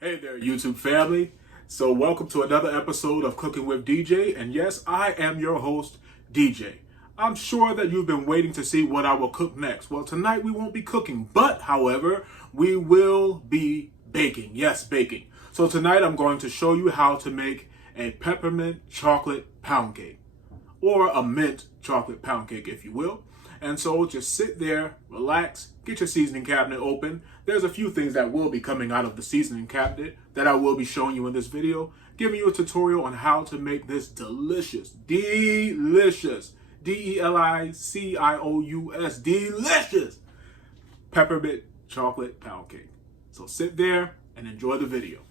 Hey there, YouTube family. So welcome to another episode of Cooking with DJ. And yes, I am your host, DJ. I'm sure that you've been waiting to see what I will cook next. Well, tonight we won't be cooking, but however, we will be baking. Yes, baking. So tonight I'm going to show you how to make a peppermint chocolate pound cake, or a mint chocolate pound cake, if you will. And so just sit there, relax, get your seasoning cabinet open. There's a few things that will be coming out of the seasoning cabinet that I will be showing you in this video, giving you a tutorial on how to make this delicious, delicious, delicious peppermint chocolate pound cake. So sit there and enjoy the video.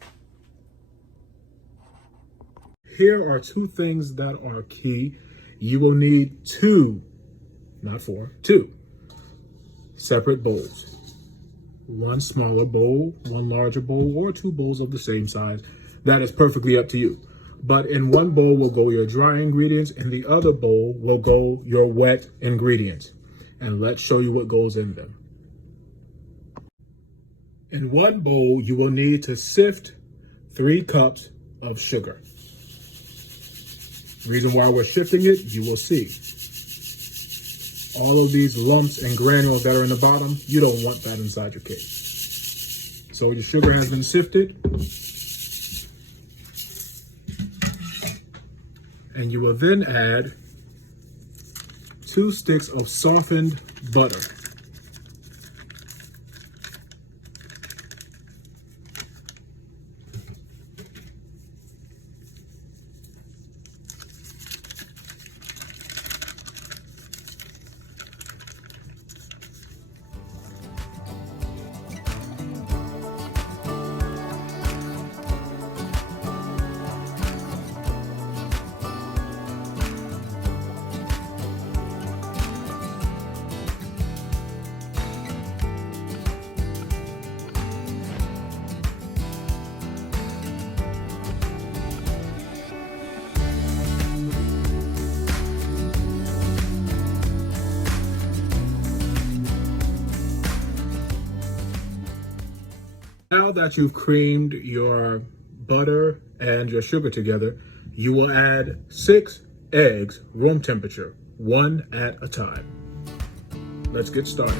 Here are two things that are key. You will need two separate bowls. One smaller bowl, one larger bowl, or two bowls of the same size. That is perfectly up to you. But in one bowl will go your dry ingredients, and the other bowl will go your wet ingredients. And let's show you what goes in them. In one bowl, you will need to sift 3 cups of sugar. The reason why we're shifting it, you will see. All of these lumps and granules that are in the bottom, you don't want that inside your cake. So your sugar has been sifted. And you will then add 2 sticks of softened butter. Now that you've creamed your butter and your sugar together, you will add 6 eggs, room temperature, 1 at a time. Let's get started.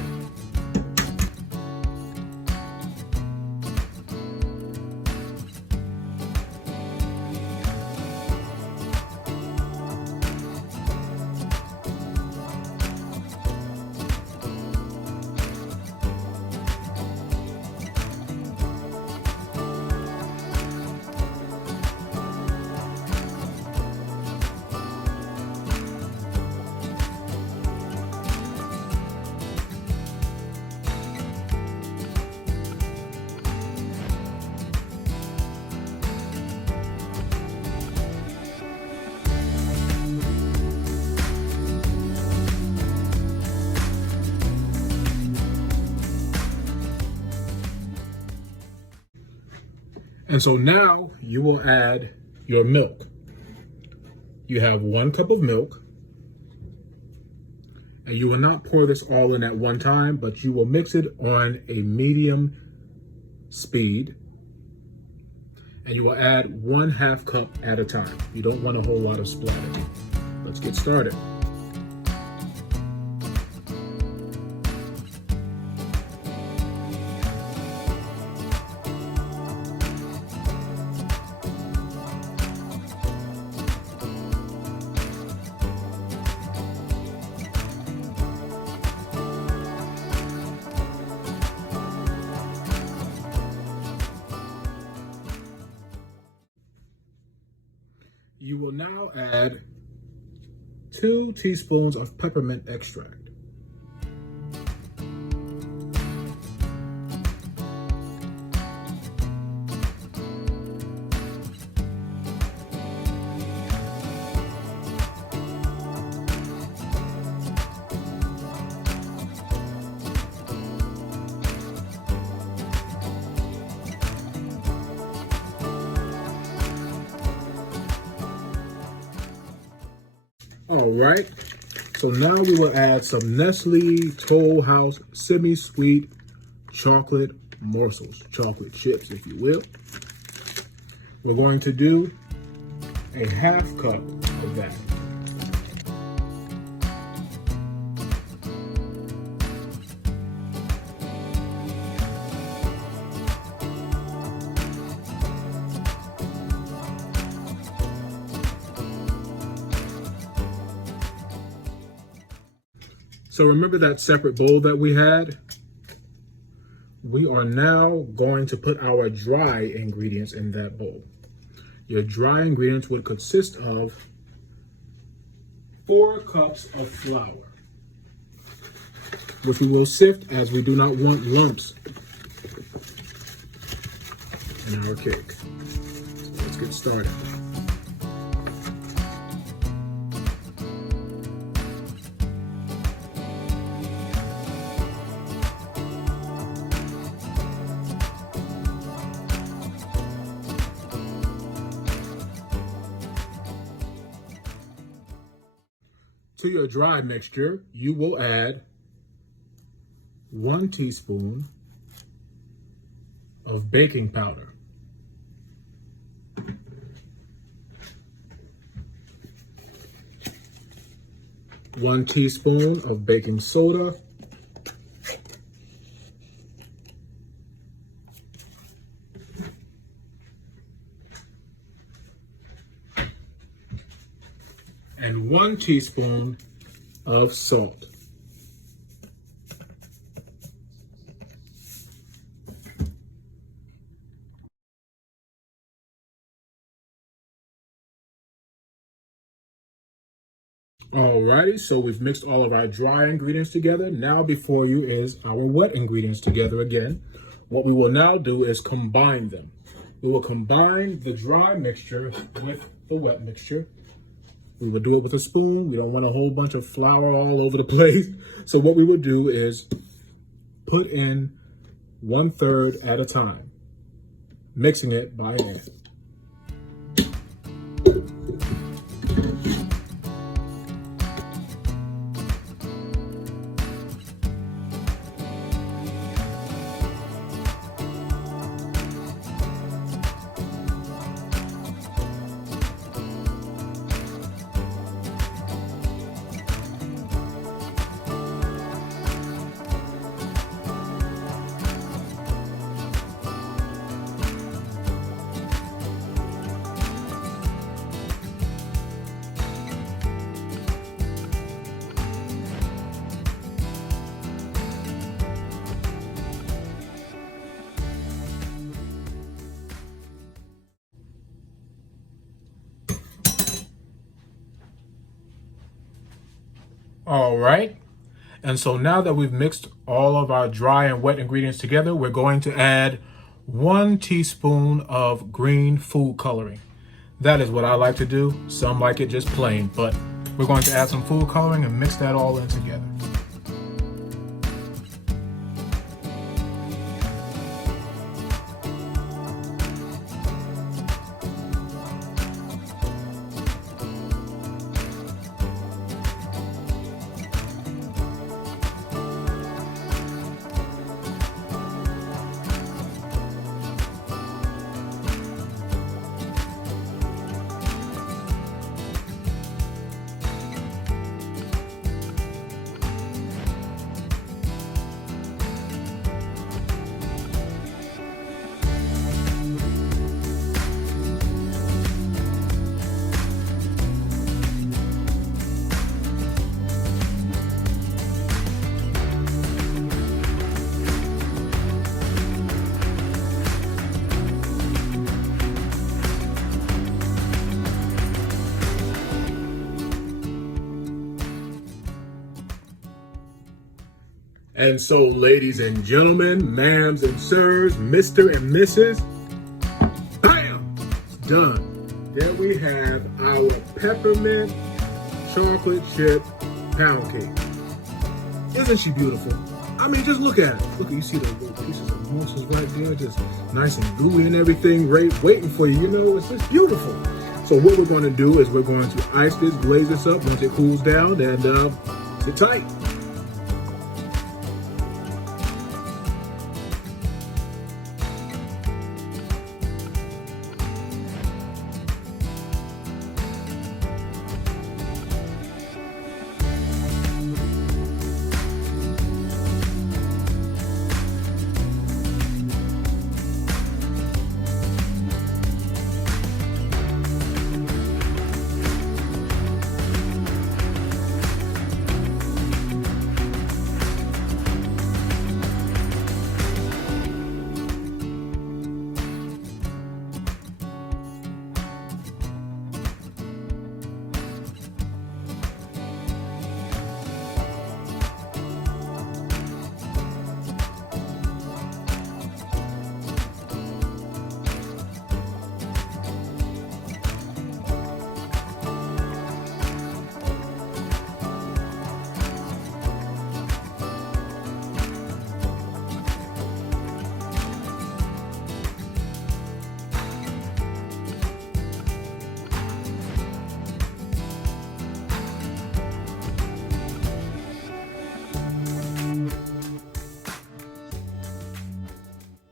And so now you will add your milk. You have 1 cup of milk, and you will not pour this all in at one time, but you will mix it on a medium speed, and you will add 1/2 cup at a time. You don't want a whole lot of splatter. Let's get started. You will now add 2 teaspoons of peppermint extract. All right, so now we will add some Nestle Toll House semi-sweet chocolate morsels, chocolate chips, if you will. We're going to do a 1/2 cup of that. So remember that separate bowl that we had? We are now going to put our dry ingredients in that bowl. Your dry ingredients would consist of 4 cups of flour, which we will sift as we do not want lumps in our cake. So let's get started. To your dry mixture, you will add 1 teaspoon of baking powder, 1 teaspoon of baking soda, and 1 teaspoon of salt. Alrighty, so we've mixed all of our dry ingredients together. Now before you is our wet ingredients together again. What we will now do is combine them. We will combine the dry mixture with the wet mixture. We will do it with a spoon. We don't want a whole bunch of flour all over the place. So what we will do is put in 1/3 at a time, mixing it by hand. All right, and so now that we've mixed all of our dry and wet ingredients together, we're going to add 1 teaspoon of green food coloring. That is what I like to do. Some like it just plain, but we're going to add some food coloring and mix that all in together. And so, ladies and gentlemen, ma'ams and sirs, Mr. and Mrs., bam, it's done. There we have our peppermint chocolate chip pound cake. Isn't she beautiful? I mean, just look at it. Look, you see the little pieces of morsels right there, just nice and gooey and everything, right, waiting for you. You know, it's just beautiful. So what we're going to do is we're going to ice this, glaze this up once it cools down, and sit tight.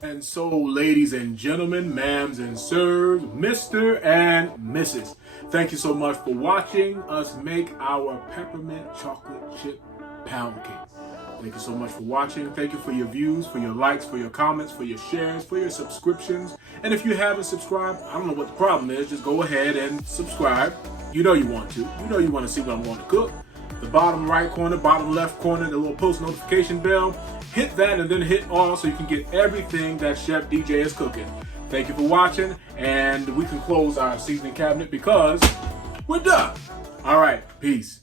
And so, ladies and gentlemen, ma'ams and sirs, Mr. and Mrs., thank you so much for watching us make our peppermint chocolate chip pound cake. Thank you so much for watching. Thank you for your views, for your likes, for your comments, for your shares, for your subscriptions. And if you haven't subscribed, I don't know what the problem is. Just go ahead and subscribe. You know you want to. You know you want to see what I'm going to cook. The bottom right corner, bottom left corner, the little post notification bell. Hit that and then hit all so you can get everything that Chef DJ is cooking. Thank you for watching, and we can close our seasoning cabinet because we're done. All right, peace.